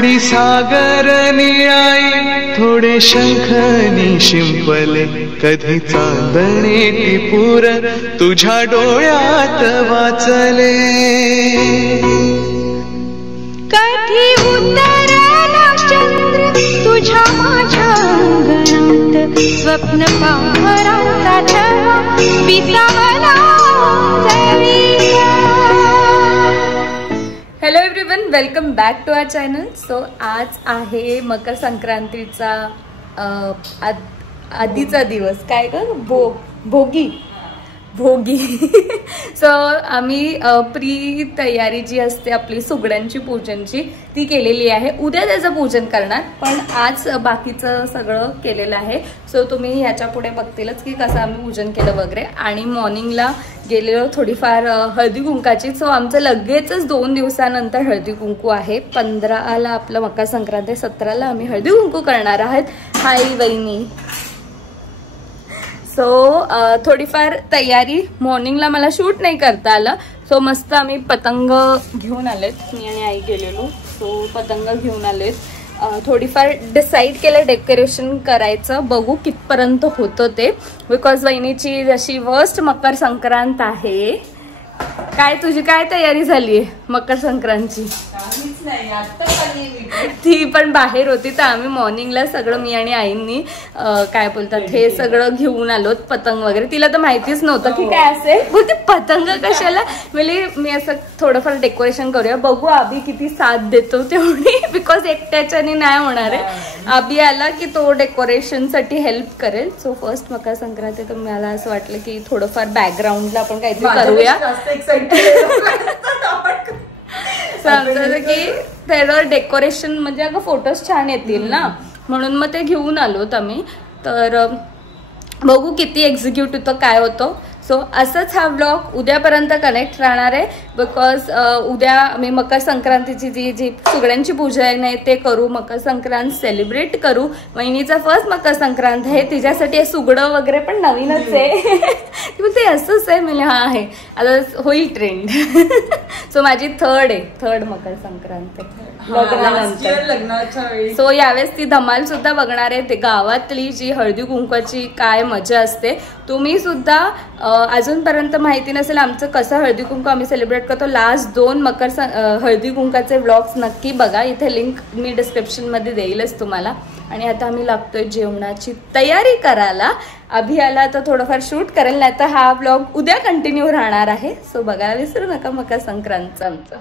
थोडी सागर निळाई थोडे शंखनी शिंपले कधी चांदणे टिपूर तुझ्या डोळ्यात वाचले कधी उतरला चंद्र तुझ्या माझ्या अंगणात स्वप्न पांघराचा छवा विसावला hello everyone, welcome back to our channel. So आज आहे मकर संक्रांतीचा आधीचा दिवस. काय ग, भोगी. सो आम्ही प्री तयारी जी असते आपली सुगड्यांची पूजनची ती केलेली आहे. उद्या त्याचं पूजन करणार, पण आज बाकीचं सगळं केलेलं आहे. सो तुम्ही ह्याच्या पुढे बघतीलच की कसं आम्ही पूजन केलं वगैरे. आणि मॉर्निंगला गेलेलो थोडीफार हळदी कुंकाची. सो आमचं लगेचच 2 दिवसानंतर हळदी कुंकू आहे. 15ला आपलं मकर संक्रांत आहे, 17ला आम्ही हळदी कुंकू करणार आहोत. हाय वहिनी. सो थोडीफार तयारी. मॉर्निंगला मला शूट नाही करता आलं. सो मस्त आम्ही पतंग घेऊन आलेत, मी आणि आई गेलेलो. सो पतंग घेऊन आलेत. थोडीफार डिसाईड केलं डेकोरेशन करायचं, बघू कितपर्यंत होतं ते. बिकॉज वहिनीची जशी फर्स्ट मकर संक्रांत आहे. काय तुझी काय तयारी झाली आहे मकर संक्रांतची? ती पण बाहेर होती, तर आम्ही मॉर्निंगला सगळं मी आणि आईंनी काय बोलतात हे सगळं घेऊन आलो, पतंग वगैरे. तिला तर माहितीच नव्हतं की काय असेल. बोलते पतंग कशाला. मी असं थोडंफार डेकोरेशन करूया, बघू आबी किती साथ देतो तेवढी. बिकॉज एकट्याच्याने नाही होणार आहे. आबी आला की तो डेकोरेशनसाठी हेल्प करेल. सो फर्स्ट मकर संक्रांती, तर मला असं वाटलं की थोडंफार बॅकग्राऊंडला आपण काहीतरी करूया. की त्यावर डेकोरेशन म्हणजे अगं फोटोज छान येतील ना, म्हणून मग ते घेऊन आलोत आम्ही. तर बघू किती एक्झिक्यूट होतं, काय होतं. सो असंच हा व्लॉग उद्यापर्यंत कनेक्ट राहणार आहे. बिकॉज उद्या आम्ही मकर संक्रांतीची जी सुगड्यांची पूजा आहे ते करू, मकर संक्रांत सेलिब्रेट करू. वहिनीचा फर्स्ट मकर संक्रांत आहे, तिच्यासाठी सुगडं वगैरे पण नवीनच आहे. ते असंच आहे म्हणजे. हा आहे, आता होईल ट्रेंड. सो माझी थर्ड मकर संक्रांत लग्नानंतर. सो यावेळेस ती धमाल सुद्धा बघणार आहे. ते गावातली जी हळदी कुंकवाची काय मजा असते. तुम्ही सुद्धा अजूनपर्यंत माहिती नसेल आमचं कसं हळदी कुंकू आम्ही सेलिब्रेट करतो, लास्ट 2 हळदी कुंकाचे व्लॉग्स नक्की बघा. इथे लिंक मी डिस्क्रिप्शन मध्ये देईलच तुम्हाला. आणि आता आम्ही लागतोय जेवणाची तयारी करायला. अभि आला तर थोडंफार शूट करेल, नाही तर हा व्लॉग उद्या कंटिन्यू राहणार आहे. सो बघायला विसरू नका मकर संक्रांतचं आमचं.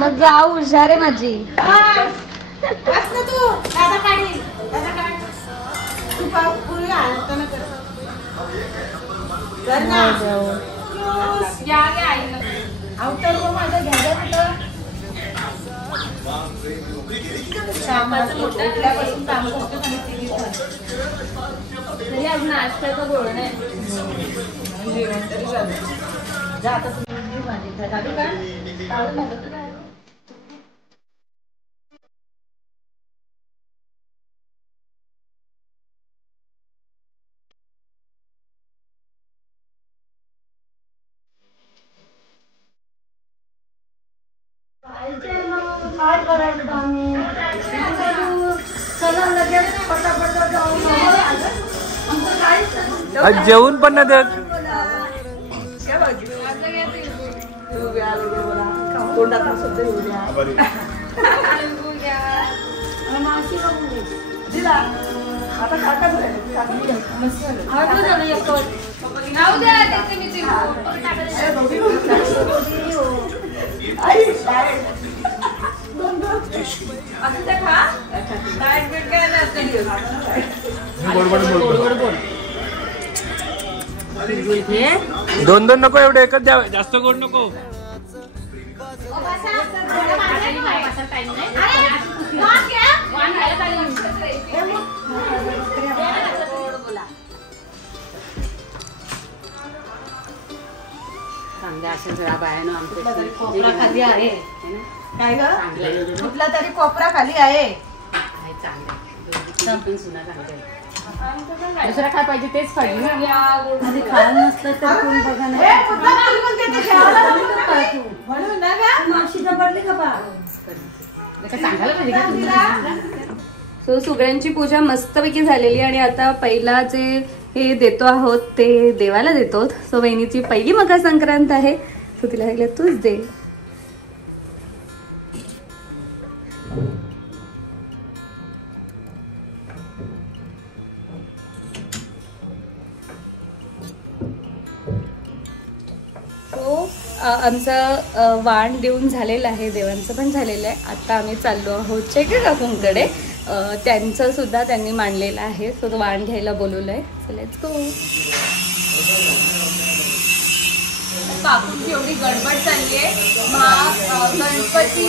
मग जाऊ हुशार आहे माझी. उठल्यापासून काम करतो आणि आज नाश्त्याचं बोलणं आहे. आज जेवण पण नाही देत. दोन दोन नको, एवढे एकच द्यावे, जास्त गोड नको. कोपरा खाली आहे काय ग? कुठला तरी कोपरा खाली आहे. दुसरा काय पाहिजे तेच पाहिजे. खायला नसलं तर कोण बघा नाही. सो सगळ्यांची पूजा मस्तपैकी झालेली आणि आता पहिला जे हे देतो आहोत ते देवाला देतो. सो वहिनीची पहिली मकर संक्रांत आहे. सो तिला सांगितलं तूच दे. आमचं वाण देऊन झालेलं आहे, देवांचं पण झालेलं आहे. आता आम्ही चाललो आहोत चेके काकूंकडे. त्यांचं सुद्धा त्यांनी मांडलेलं आहे. सो वाण घ्यायला बोलवलं आहे. So let's go. काकूंची एवढी गडबड चालली आहे. गणपती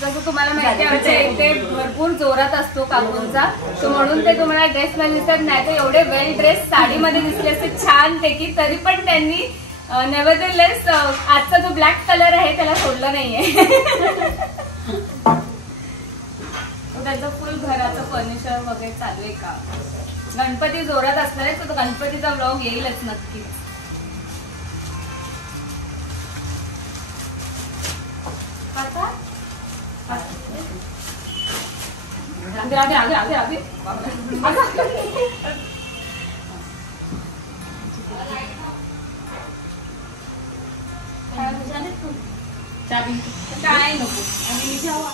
जसं तुम्हाला माहिती आहे आमच्या इथे भरपूर जोरात असतो काकूंचा. सो म्हणून ते तुम्हाला ड्रेसमध्ये दिसत नाही तर एवढे वेल ड्रेस साडीमध्ये दिसले असते छानपैकी. तरी पण त्यांनी नेव्हरदलेस आजचा जो ब्लॅक कलर आहे त्याला सोडलं नाहीये. त्याचं फुल घराचं फर्निचर वगैरे चालू आहे का. गणपती जोरात असणार आहे तर गणपतीचा व्लॉग येईलच नक्कीच. काय नको आणि मी जेव्हा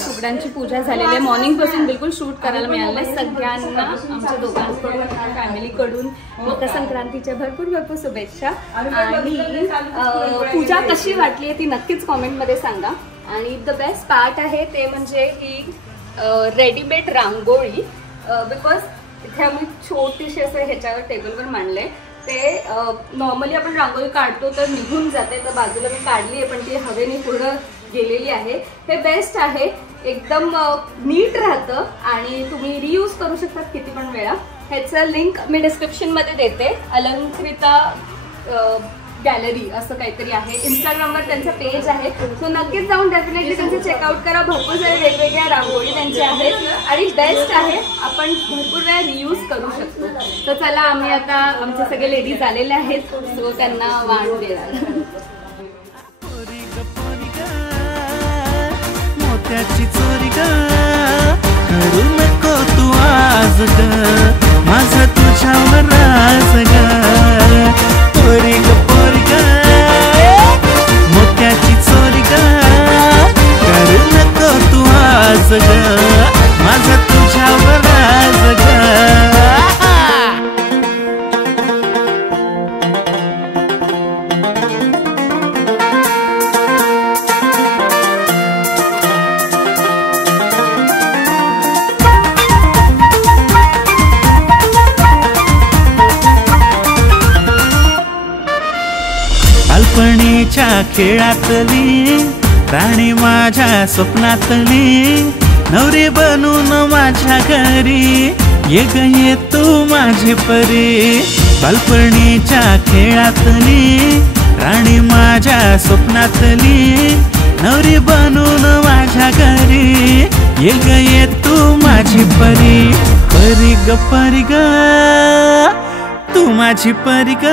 सगळ्यांची पूजा झालेली आहे. मॉर्निंग पासून बिलकुल शूट करायला मिळालं. सगळ्यांना आमच्या दोघांकडून फॅमिलीकडून मकर संक्रांतीच्या भरपूर शुभेच्छा. आणि पूजा कशी वाटली आहे ती नक्कीच कॉमेंटमध्ये सांगा. आणि द बेस्ट पार्ट आहे ते म्हणजे ही रेडीमेड रांगोळी. बिकॉज इथे आम्ही छोटीशी असं ह्याच्यावर टेबलवर मांडले. ते नॉर्मली आपण रांगोळी काढतो तर निघून जाते, तर बाजूला मी काढली आहे पण ती हवेने पूर्ण गेलेली आहे. हे बेस्ट आहे, एकदम नीट राहतं आणि तुम्ही रियूज करू शकता किती पण वेळा. ह्याचं लिंक मी डिस्क्रिप्शनमध्ये देते. अलंकृता गॅलरी असं काहीतरी आहे. इंस्टाग्रामवर त्यांचं पेज आहे. सो नक्कीच जाऊन डेफिनेटली त्यांचं चेकआउट करा. भरपूर सारे वेगवेगळ्या रांगोळी त्यांची आहेत आणि बेस्ट आहे, आपण भरपूर वेळा रियूज करू शकतो. तर चला आम्ही आता आमचे सगळे लेडीज आलेले आहेत. सो त्यांना वाण द्यायला मोत्याची चोरी ग करू नको तू आज राज ग माझा तुझ्यावर राज ग पोरी ग पोरी ग मोत्याची चोरी ग करू नको तू आज ग माझा तुझ्यावर राज ग बालपणीच्या खेळातली राणी माझ्या स्वप्नातली नवरी बनून माझ्या घरी ये ग ये तू माझी परी बालपणीच्या खेळातली राणी माझ्या स्वप्नातली नवरी बनून माझ्या घरी ये ग ये तू माझी परी परी ग तू माझी परी ग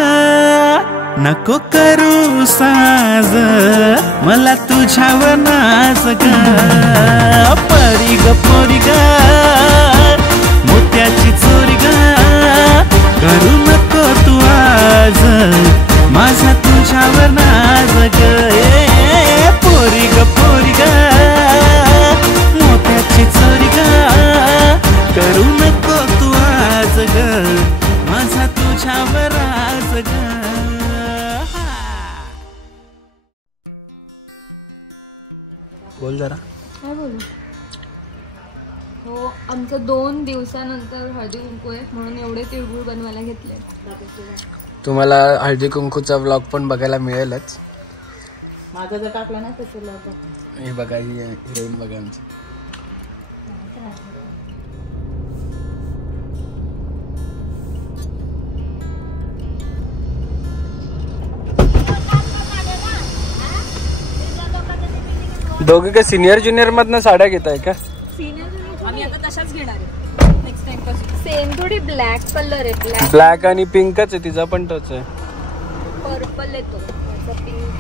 नको करू साज मला तुझ्यावर नाच ग परी ग पोरी ग मोत्याची चोरी ग करू नको तू आज माझा तुझ्यावर नाच ग पोरी ग मोत्याची चोरी ग करू नको तू आज ग माझा तुझ्यावर नाच ग बोल जरा. काय बोलू. हो आमचं 2 दिवसानंतर हळदी कुंकू आहे म्हणून एवढे तिळगुळ बनवायला घेतले. तुम्हाला हळदी कुंकूचा व्लॉग पण बघायला मिळेलच. माझा जर टाकला ना तसं हे बघा ही हिरोईन बघा आमची. दोघे का सिनियर ज्युनियर मधनं साड्या घेत आहे का. आम्ही आता तशाच घेणार आहे नेक्स्ट टाइम पासून. सेम थोडी ब्लॅक कलर आहे. ब्लॅक आणि पिंकच आहे तिचा पण तोच आहे. पर्पल येतो पिंक.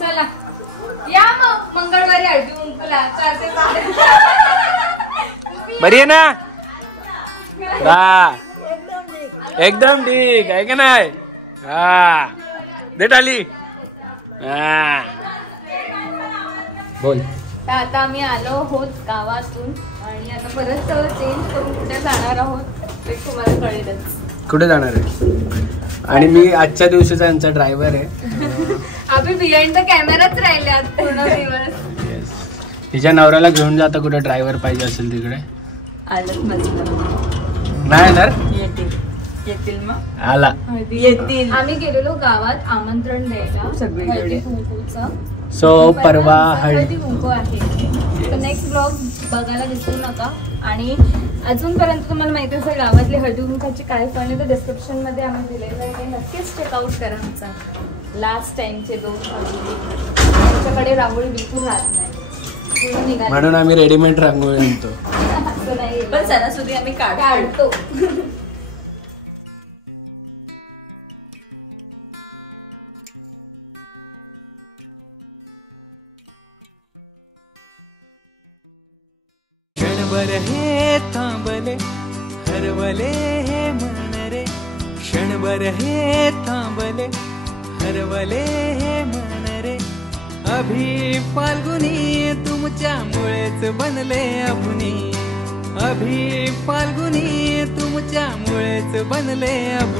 चला या मग मंगळवारी हळदी कुंकूला. बरी आहे ना. एकदम ठीक आहे का नाही. हा देट आली. बोल. आता आम्ही आलो आहोत गावातून आणि आता परत चेंज करून कुठे जाणार आहोत ते तुम्हाला कळेलच. कुठे जाणार आहे. आणि मी आजच्या दिवशीचा यांचा ड्रायव्हर आहे. आम्ही बिहाइंड द कॅमेराच राहिले आज पूर्ण दिवस. तिच्या नवऱ्याला घेऊन जाता कुठे ड्रायव्हर पाहिजे असेल तिकडे. नाही तर येतील मग आला. येतील. आम्ही गेलेलो गावात आमंत्रण द्यायला हळदी कुंकूचं. सो परवा हळदी कुंकू आहे. तर नेक्स्ट ब्लॉग बघायला विसरू नका. आणि अजूनपर्यंत तुम्हाला माहिती असेल गावातली हळदी कुंकाची काय फळ तर डिस्क्रिप्शन मध्ये आम्ही दिलेलं आहे ते नक्कीच चेकआउट करा. आमचा लास्ट टाइमचे 2 आमच्याकडे रांगोळी बिलकुल राहत नाही म्हणून आम्ही रेडीमेड रांगोळी आणतो. असं नाही पण सणासुदी आम्ही काढतो. क्षणभर हे थांबले हरवले हे मन रे क्षणभर हे थांबले हरवले हे मन रे अभि फाल्गुनी तुमच्यामुळेच बनले अभुनी अभि फाल्गुनी तुमच्यामुळेच बनले अभुनी.